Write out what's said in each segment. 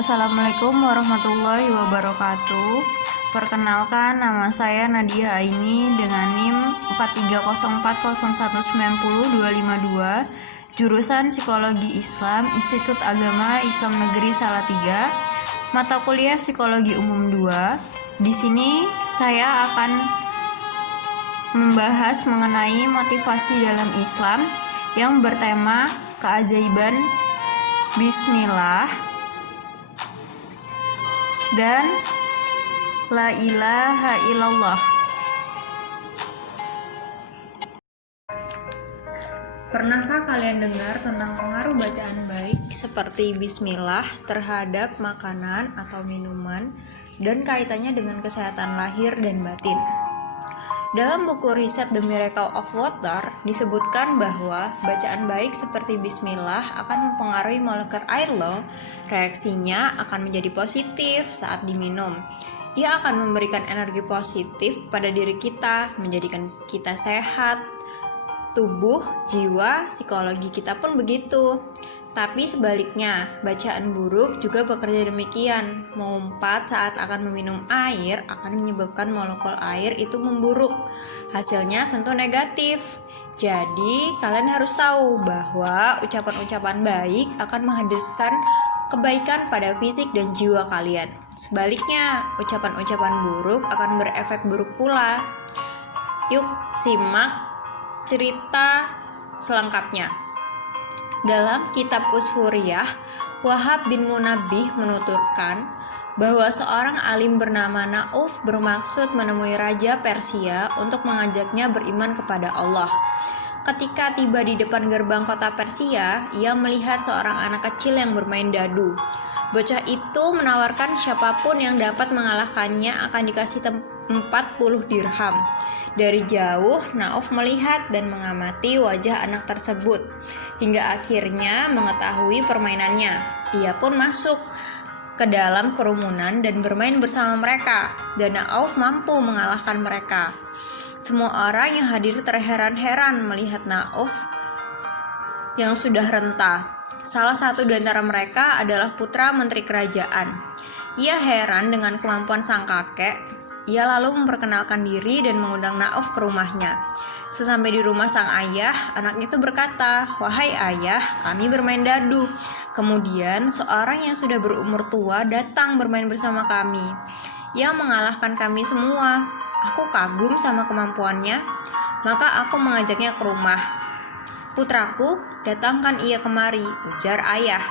Assalamualaikum warahmatullahi wabarakatuh. Perkenalkan, nama saya Nadia Aini dengan NIM 43040190252, jurusan Psikologi Islam, Institut Agama Islam Negeri Salatiga, mata kuliah Psikologi Umum 2. Di sini saya akan membahas mengenai motivasi dalam Islam yang bertema keajaiban Bismillah dan La ilaha illallah. Pernahkah kalian dengar tentang pengaruh bacaan baik seperti bismillah terhadap makanan atau minuman dan kaitannya dengan kesehatan lahir dan batin? Dalam buku riset The Miracle of Water disebutkan bahwa bacaan baik seperti bismillah akan mempengaruhi molekul air loh. Reaksinya akan menjadi positif saat diminum. Ia akan memberikan energi positif pada diri kita, menjadikan kita sehat, tubuh, jiwa, psikologi kita pun begitu. Tapi sebaliknya, bacaan buruk juga bekerja demikian. Mengumpat saat akan meminum air akan menyebabkan molekul air itu memburuk. Hasilnya tentu negatif. Jadi, kalian harus tahu bahwa ucapan-ucapan baik akan menghadirkan kebaikan pada fisik dan jiwa kalian. Sebaliknya, ucapan-ucapan buruk akan berefek buruk pula. Yuk, simak cerita selengkapnya. Dalam kitab Usfuriyah, Wahab bin Munabbih menuturkan bahwa seorang alim bernama Nauf bermaksud menemui Raja Persia untuk mengajaknya beriman kepada Allah. Ketika tiba di depan gerbang kota Persia, ia melihat seorang anak kecil yang bermain dadu. Bocah itu menawarkan siapapun yang dapat mengalahkannya akan dikasih 40 dirham. Dari jauh, Nauf melihat dan mengamati wajah anak tersebut, hingga akhirnya mengetahui permainannya. Ia pun masuk ke dalam kerumunan dan bermain bersama mereka, dan Nauf mampu mengalahkan mereka. Semua orang yang hadir terheran-heran melihat Nauf yang sudah renta. Salah satu di antara mereka adalah putra menteri kerajaan. Ia heran dengan kemampuan sang kakek. Ia lalu memperkenalkan diri dan mengundang Nauf ke rumahnya. Sesampai di rumah sang ayah, anak itu berkata, "Wahai ayah, kami bermain dadu. Kemudian seorang yang sudah berumur tua datang bermain bersama kami. Ia mengalahkan kami semua. Aku kagum sama kemampuannya, maka aku mengajaknya ke rumah. Putraku, datangkan ia kemari," ujar ayah.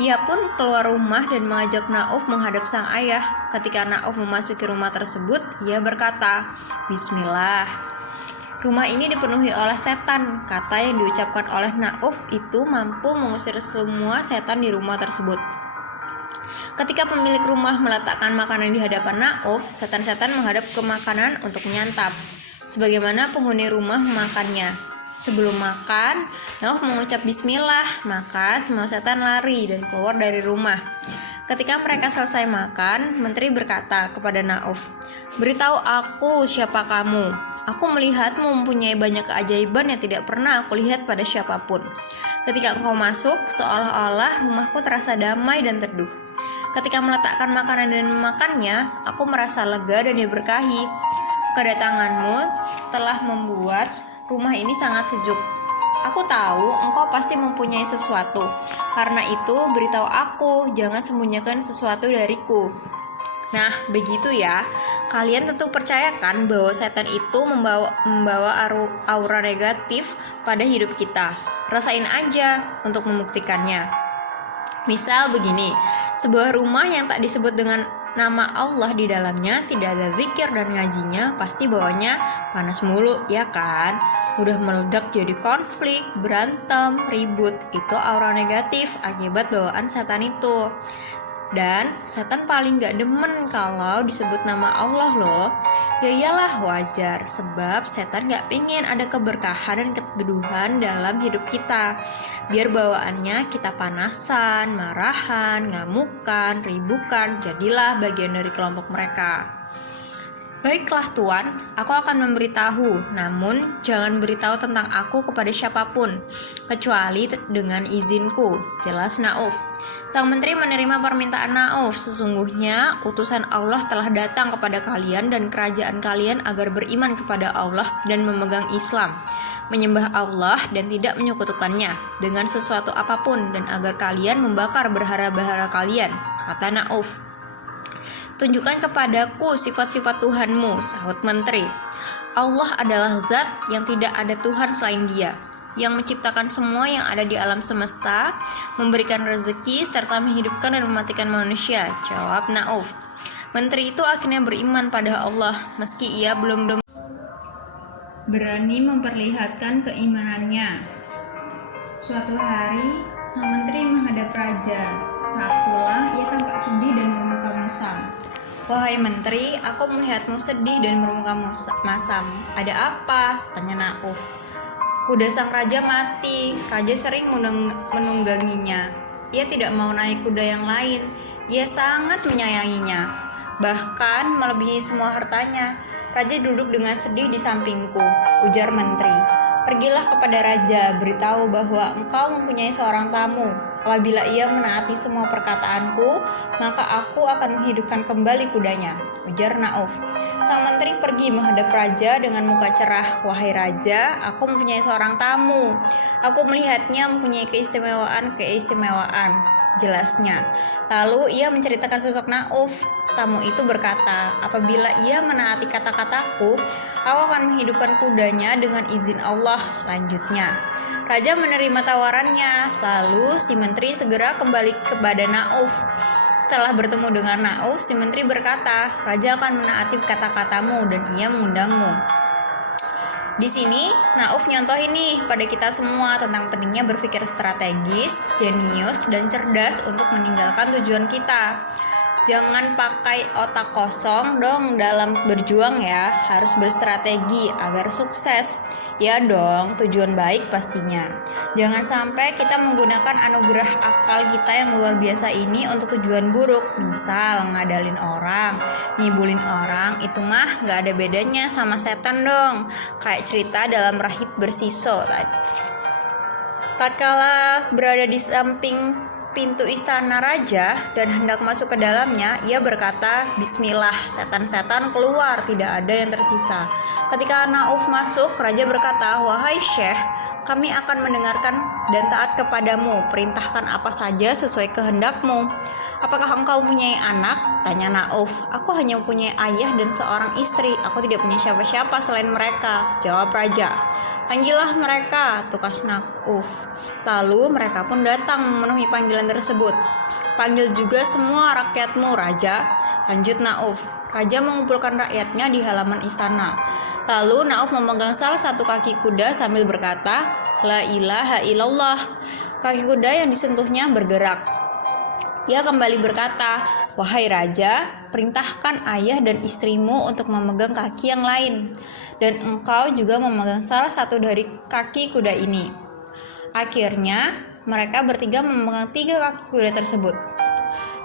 Ia pun keluar rumah dan mengajak Nauf menghadap sang ayah. Ketika Nauf memasuki rumah tersebut, ia berkata, "Bismillah." Rumah ini dipenuhi oleh setan. Kata yang diucapkan oleh Nauf itu mampu mengusir semua setan di rumah tersebut. Ketika pemilik rumah meletakkan makanan di hadapan Nauf, setan-setan menghadap ke makanan untuk menyantap, sebagaimana penghuni rumah memakannya. Sebelum makan, Nauf mengucap bismillah, maka semua setan lari dan keluar dari rumah. Ketika mereka selesai makan, menteri berkata kepada Nauf, "Beritahu aku siapa kamu. Aku melihatmu mempunyai banyak keajaiban yang tidak pernah aku lihat pada siapapun. Ketika engkau masuk, seolah-olah rumahku terasa damai dan teduh. Ketika meletakkan makanan dan memakannya, aku merasa lega dan diberkahi. Kedatanganmu telah membuat rumah ini sangat sejuk. Aku tahu engkau pasti mempunyai sesuatu. Karena itu, beritahu aku, jangan sembunyikan sesuatu dariku." Nah, begitu ya. Kalian tentu percayakan bahwa setan itu membawa aura negatif pada hidup kita. Rasain aja untuk membuktikannya. Misal begini, sebuah rumah yang tak disebut dengan nama Allah di dalamnya, tidak ada zikir dan ngajinya, pasti bawahnya panas mulu, ya kan? Mudah meledak jadi konflik, berantem, ribut. Itu aura negatif akibat bawaan setan itu. Dan setan paling gak demen kalau disebut nama Allah loh. Ya iyalah, wajar, sebab setan gak pengen ada keberkahan dan keteduhan dalam hidup kita. Biar bawaannya kita panasan, marahan, ngamukan, ribukan, jadilah bagian dari kelompok mereka. Baiklah Tuan, aku akan memberitahu, namun jangan beritahu tentang aku kepada siapapun, kecuali dengan izinku, jelas Nauf. Sang menteri menerima permintaan Nauf, sesungguhnya utusan Allah telah datang kepada kalian dan kerajaan kalian agar beriman kepada Allah dan memegang Islam, menyembah Allah dan tidak menyekutukannya dengan sesuatu apapun, dan agar kalian membakar berhala-berhala kalian, kata Nauf. Tunjukkan kepadaku sifat-sifat Tuhanmu, sahut menteri. Allah adalah zat yang tidak ada Tuhan selain Dia, yang menciptakan semua yang ada di alam semesta, memberikan rezeki, serta menghidupkan dan mematikan manusia, jawab Nauf. Menteri itu akhirnya beriman pada Allah, meski ia belum berani memperlihatkan keimanannya. Suatu hari, sang menteri menghadap raja. Saat pulang, ia tampak sedih dan bermuka musam. Wahai menteri, aku melihatmu sedih dan bermuka masam. Ada apa? Tanya Nauf. Kuda sang raja mati. Raja sering menungganginya. Ia tidak mau naik kuda yang lain. Ia sangat menyayanginya, bahkan melebihi semua hartanya. Raja duduk dengan sedih di sampingku, ujar menteri. Pergilah kepada raja, beritahu bahwa engkau mempunyai seorang tamu. Apabila ia menaati semua perkataanku, maka aku akan menghidupkan kembali kudanya, ujar Nauf. Sang menteri pergi menghadap raja dengan muka cerah. Wahai raja, aku mempunyai seorang tamu. Aku melihatnya mempunyai keistimewaan, jelasnya. Lalu ia menceritakan sosok Nauf. Tamu itu berkata, apabila ia menaati kata-kataku, aku akan menghidupkan kudanya dengan izin Allah, lanjutnya. Raja menerima tawarannya, lalu si menteri segera kembali kepada Nauf. Setelah bertemu dengan Nauf, si menteri berkata, Raja akan menaati kata-katamu dan ia mengundangmu. Di sini, Nauf nyontohin nih pada kita semua tentang pentingnya berpikir strategis, jenius, dan cerdas untuk meninggalkan tujuan kita. Jangan pakai otak kosong dong dalam berjuang ya, harus berstrategi agar sukses. Ya dong, tujuan baik pastinya. Jangan sampai kita menggunakan anugerah akal kita yang luar biasa ini untuk tujuan buruk. Misal ngadalin orang, ngibulin orang, itu mah gak ada bedanya sama setan dong. Kayak cerita dalam Rahib Bersiso tadi. Tatkala berada di samping pintu istana raja dan hendak masuk ke dalamnya, ia berkata, Bismillah, setan-setan keluar, tidak ada yang tersisa. Ketika Nauf masuk, raja berkata, Wahai Syekh, kami akan mendengarkan dan taat kepadamu, perintahkan apa saja sesuai kehendakmu. Apakah engkau mempunyai anak? Tanya Nauf. Aku hanya mempunyai ayah dan seorang istri, aku tidak punya siapa-siapa selain mereka, jawab raja. Panggillah mereka, tukas Nauf. Lalu mereka pun datang memenuhi panggilan tersebut. Panggil juga semua rakyatmu, Raja, lanjut Nauf. Raja mengumpulkan rakyatnya di halaman istana. Lalu Nauf memegang salah satu kaki kuda sambil berkata, La ilaha illallah. Kaki kuda yang disentuhnya bergerak. Ia kembali berkata, Wahai Raja, perintahkan ayah dan istrimu untuk memegang kaki yang lain, dan engkau juga memegang salah satu dari kaki kuda ini. Akhirnya, mereka bertiga memegang 3 kaki kuda tersebut.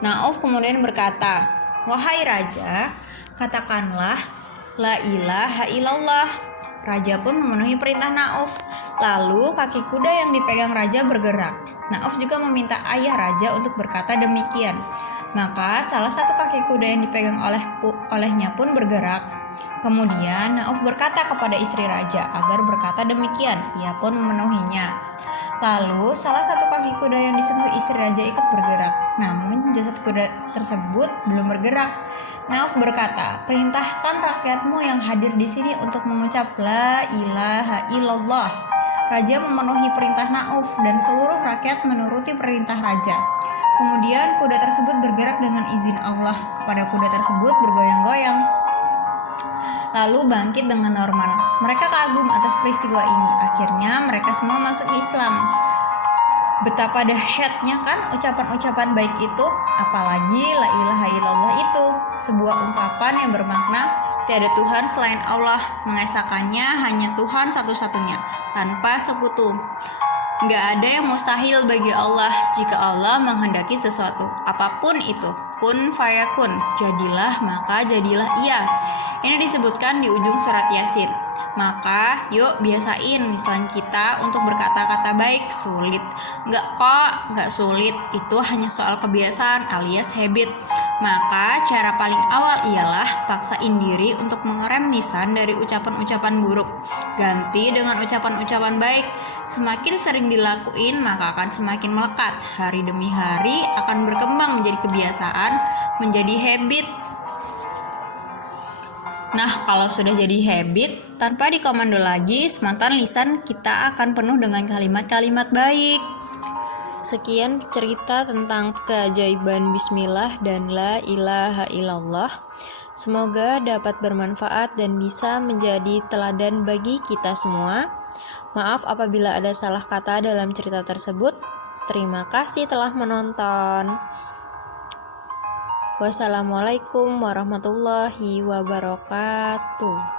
Nauf kemudian berkata, Wahai Raja, katakanlah, La ilaha illallah. Raja pun memenuhi perintah Nauf. Lalu kaki kuda yang dipegang Raja bergerak. Nauf juga meminta ayah Raja untuk berkata demikian. Maka salah satu kaki kuda yang dipegang olehnya pun bergerak. Kemudian Nauf berkata kepada istri Raja agar berkata demikian. Ia pun memenuhinya. Lalu salah satu kaki kuda yang disentuh istri Raja ikut bergerak. Namun jasad kuda tersebut belum bergerak. Nauf berkata, perintahkan rakyatmu yang hadir di sini untuk mengucap La ilaha illallah. Raja memenuhi perintah Nauf dan seluruh rakyat menuruti perintah Raja. Kemudian kuda tersebut bergerak dengan izin Allah. Kepada kuda tersebut bergoyang-goyang, lalu bangkit dengan normal. Mereka kagum atas peristiwa ini. Akhirnya mereka semua masuk Islam. Betapa dahsyatnya kan ucapan-ucapan baik itu, apalagi la ilaha illallah itu, sebuah ungkapan yang bermakna tiada Tuhan selain Allah, mengesahkannya hanya Tuhan satu-satunya, tanpa sekutu. Gak ada yang mustahil bagi Allah jika Allah menghendaki sesuatu, apapun itu. Kun fayakun, jadilah maka jadilah ia. Ini disebutkan di ujung surat Yasin. Maka yuk biasain lisan kita untuk berkata-kata baik. Sulit? Enggak kok, enggak sulit. Itu hanya soal kebiasaan alias habit. Maka cara paling awal ialah paksain diri untuk mengerem lisan dari ucapan-ucapan buruk. Ganti dengan ucapan-ucapan baik. Semakin sering dilakuin maka akan semakin melekat. Hari demi hari akan berkembang menjadi kebiasaan, menjadi habit. Nah, kalau sudah jadi habit, tanpa dikomando lagi, spontan lisan kita akan penuh dengan kalimat-kalimat baik. Sekian cerita tentang keajaiban bismillah dan la ilaha illallah. Semoga dapat bermanfaat dan bisa menjadi teladan bagi kita semua. Maaf apabila ada salah kata dalam cerita tersebut. Terima kasih telah menonton. Wassalamualaikum warahmatullahi wabarakatuh.